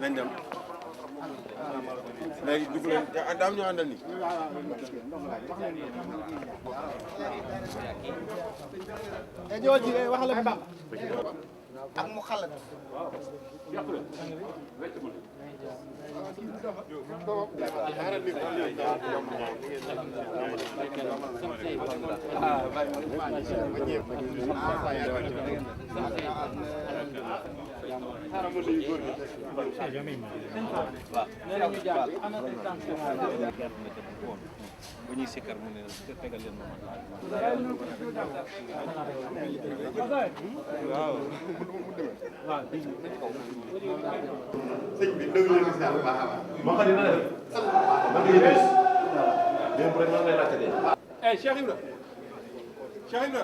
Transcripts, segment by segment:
nañ dem léegi dugg leen daam ñu àndal ni ñoo ci wax la Bamba ak mu xalat bu ñuy sikkar mu ne tegal leen ma waaw sëñ bi dëgg leen gis naa bu baax a baax ma xam ne na def ma ngi bees démb rek man lay laajte de Cheikh Ibra Cheikh Ibra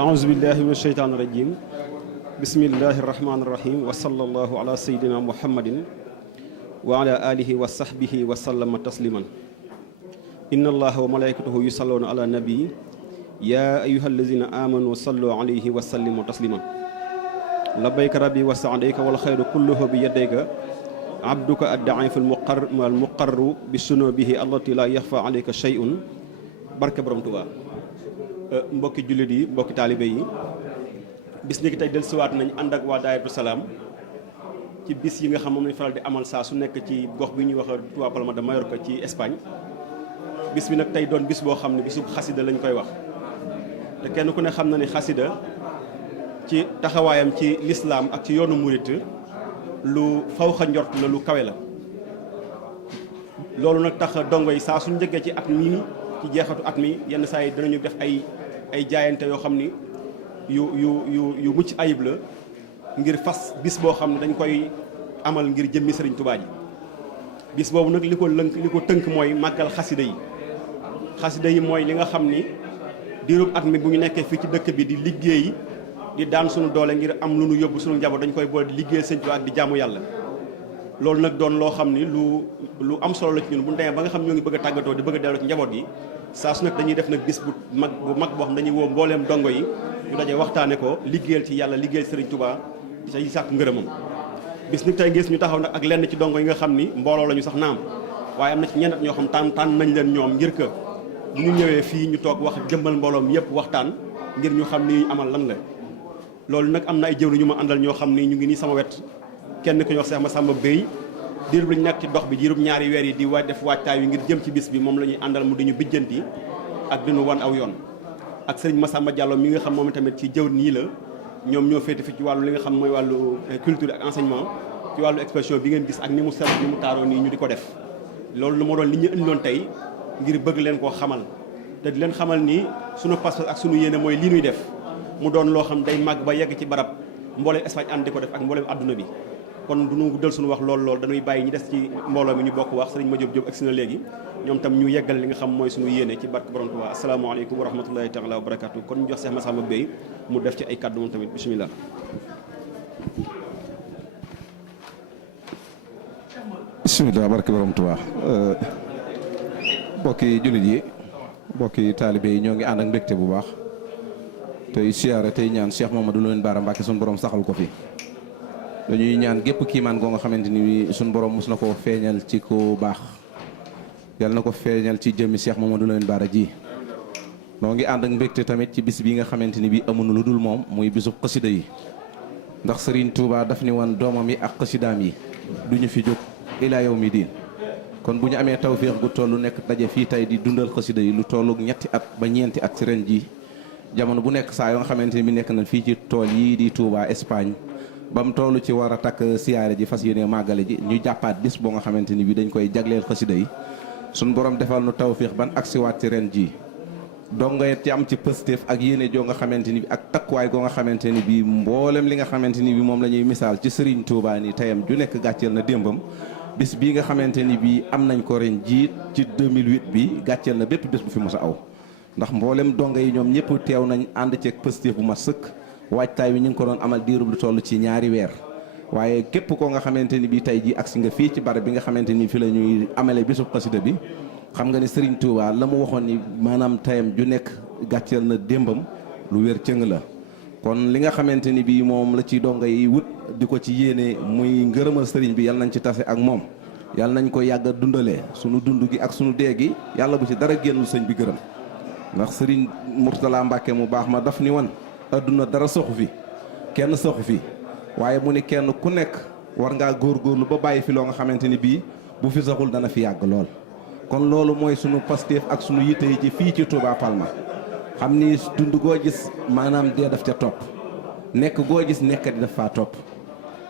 أعوذ بالله من الشيطان الرجيم بسم الله الرحمن الرحيم وصلى الله على سيدنا محمد وعلى آله وصحبه وسلم تسليما إن الله وملائكته يصلون على النبي يا أيها الذين آمنوا صلوا عليه وسلموا تسليما لبيك ربي وسعديك والخير كله بيديك عبدك الضعيف المقر بسنوبه التي لا يخفى عليك شيء barke borom Tuubaa mbokki jullit yi mbokki taalibe yi bis ni ki tey dellusiwaat nañ ànd ak waa Daayiratu Salaam ci bis yi nga xam moom lañ faral di amal saa su nekk ci gox bi ñuy wax Touba Palma de Mallorca ci Espagne bis bi nag tey doon bis boo xam ne bisub xasida lañ koy wax te kenn ku ne xam na ne xasida ci taxawaayam ci lislaam ak ci yoonu murit lu fawxa njort la lu kawe la loolu nag tax dongo yi saa suñ njëkkee ci at mi ci jeexatu at mi yenn saa yi dinañu def ay jaayante yoo xam ni yu mucc ayib la ngir fas bis boo xam ne dañ koy amal ngir jëmmi Sëriñ Tuubaa ji bis boobu nag li ko tënk mooy màggal xasida yi mooy li nga xam ni diirub at mi bu ñu nekkee fii ci dëkk bi di liggéey di daan suñu doole ngir am lu nu yóbbu suñu njaboot dañ koy boole di liggéey Sëriñ Tuubaa ak di jaamu yàlla loolu nag doon loo xam ni lu am solo la ci ñun bu ñu demee ba nga xam ñoo ngi bëgg a tàggatoo di bëgg a delloo ci njaboot gi saa su nag dañuy def nag bis bu mag boo xam dañuy woo mbooleem dongo yi ñu daje waxtaane ko liggéeyal ci yàlla liggéeyal Sëriñ Tuubaa ci sàkk ngërëmam bis ni tey gis ñu taxaw nag ak lenn ci dongo yi nga xam ni mbooloo la ñu sax naam waaye am na ci ñenn ñoo xam tànn nañ leen ñoom ngir que bu ñu ñëwee fii ñu toog wax jëmbal mbooloom yëpp waxtaan ngir ñu xam ni amal lan la loolu nag am na ay jëwriñ ñu ma àndal ñoo xam ni ñu ngi nii sama wet kenn ku ñu wax Seex Masamba Bey diir bu ñu nekk ci dox bi diirub ñaari weer yi di def waajtaay wi ngir jëm ci bis bi moom la ñuy àndal mu diñu bijjanti ak diñu wan aw yoon ak sëriñ Massamba Diallo mi nga xam moom tamit ci jëw nii la ñoom ñoo féete fi ci wàllu li nga xam mooy wàllu culture ak enseignement ci wàllu expression bi ngeen gis ak ni mu sell ni mu taaroo nii ñu di ko def loolu lu ma doon li ñu indiloon tey ngir bëgg leen koo xamal te di leen xamal ni sunu pas-pas ak sunu yéene mooy lii ñuy def mu doon loo xam day màgg ba yegg ci barab mbooleem Espagne ànd di ko def ak mbooleem adduna bi kon du ñu del suñu wax lool dañuy bàyyi ñi des ci mbooloo mi ñu bokk wax sëriñ Madiop Diop agsi na léegi ñoom tam ñu yeggale li nga xam mooy suñu yéene ci barke borom Tuubaa asalaamaaleykum wa rahmatullahi taala wa barakatu kon ñu jox Cheikh Massamba Bey mu def ci ay kàddu moom tamit bismillah bismillah barke borom Tuubaa mbokki jullit yi mbokki taalibe yi ñoo ngi ànd ak mbégte bu baax tey siyaare tey ñaan Cheikh Mamadou Lamine Bara Mbacké suñu borom saxal ko fi dañuy ñaan gépp kiimaan goo nga xamante ni suñu borom mos na koo feeñal ci ku baax yàlla na ko feeñal ci jëmmi Cheikh Mamadou Lamine Bara ji noo ngi ànd ak mbégte tamit ci bis bi nga xamante ni bi amuñu lu dul moom muy bisub xasida yi ndax Serigne Touba daf ni woon doomam yi ak xasidaam yi duñu fi jóg ilaa yawmi diin kon bu ñu amee tawféex gu tollu nekk daje fii tey di dundal xasida yi lu tollu ñetti at ba ñeenti at ci ren ji jamono bu nekk saa yoo nga xamante ni bi nekk na fii ci tool yii di Touba Espagne ba mu toll ci war a takk siyaare ji fas yéene màggale ji ñu jàppaat bis boo nga xamante ni bi dañ koy jagleel xasida yi suñ borom defal nu tawfiix ban agsiwaat ci ren ji donga it ci am ci pëstéef ak yéene joo nga xamante ni bi ak takkuwaay goo nga xamante ni bi mboolem li nga xamante ni bi moom la ñuy misaal ci Serigne Touba ni tayam ju nekk gàcceel na démbam bis bii nga xamante ni bi am nañ ko ren jiit ci 2008 bi gàcceel na bépp bés bu fi mos a aw ndax mboolem donga yi ñoom ñëpp teew nañ ànd ceeg pëstéef bu ma sëkk waajtaay wi ñu ngi ko doon amal diirub lu toll ci 2 weer waaye képp koo nga xamante ni bi tey ji agsi nga fii ci barab bi nga xamante ni fi la ñuy amale bisub xasida bi xam nga ni Serigne Touba la mu waxoon ni maanaam tayam ju nekk gàcceel na démbam lu wér cëng la kon li nga xamante ni bii moom la ci donga yi wut di ko ci yéene muy ngërëmal Serigne bi yàlla nañ ci tase ak moom yàlla nañ ko yàgg a dundalee sunu dund gi ak sunu dee gi yàlla bu ci dara génnul sëñ bi gërëm ndax Serigne Mourtala Mbacke mu baax ma daf ni wan adduna dara soxu fi kenn soxu fi waaye mu ni kenn ku nekk war ngaa góorgóorlu ba bàyyi fi loo nga xamante ni bii bu fi saxul dana fi yàgg lool kon loolu mooy sunu pastéef ak sunu yitte yi ci fii ci Touba Palma xam ni dund goo gis maanaam dee daf ca topp nekk goo gis nekk di daf faa topp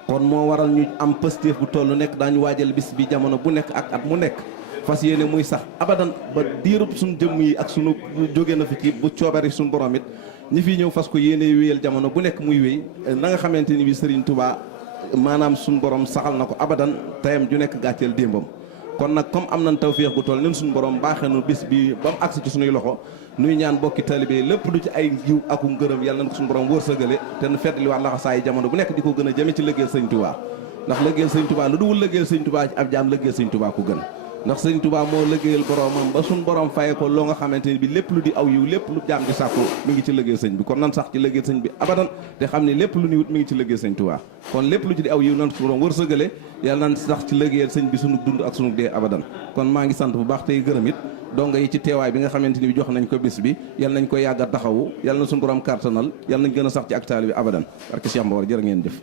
kon moo waral ñu am pastéef bu toll nekk daañu waajal bis bi jamono bu nekk ak at mu nekk fas yéene muy sax abadan ba diirub suñu jëmm yi ak sunu jóge na fi ci bu coobari suñu borom it ñi fi ñëw fas ko yéene wéyal jamono bu nekk muy wéy na nga xamante ni bi Serigne Touba maanaam suñu borom saxal na ko abadan tayam ju nekk gàcceel démbam kon nag comme am nañ tawféex bu toll nen suñu borom baaxee nu bis bi ba mu agsi ci suñuy loxo nuy ñaan bokki talibé lépp lu ci ay jiw aku ngërëm yàlla na ko suñu borom wërsëgale te nu feddali waat laxa saa jamono bu nekk di ko gën a jëme ci lëggeel Sëñ Touba ndax lëggeel Sëñ Touba lu duwul lëggeel Sëñ Touba ci ab jaam lëggeel Sëñ Touba ku gën ndax Sëñ Touba moo lëggéeyal boromam ba suñu borom faye ko loo nga xamante ni bi lépp lu di aw yiw lépp lu jaam di sàkku mi ngi ci lëggéeyal sëñ bi kon nan sax ci lëggéeyal sëñ bi abadan te xam ne lépp lu ni wut mi ngi ci lëggéeyal Sëñ Touba kon lépp lu ci di aw yiw nan suñu borom wërsëgale yàlla nan sax ci lëggéeyal sëñ bi sunu dund ak sunu dee abadan kon maa ngi sant bu baax tey gërëm it donga yi ci teewaay bi nga xamante ni bi jox nañ ko bis bi yàlla nañ ko yàgg a taxawu yàlla na suñu borom kartanal yàlla nañ gën a sax ci ak taalibe bi abadan barke Cheikh Mbawar jërë ngeen jëf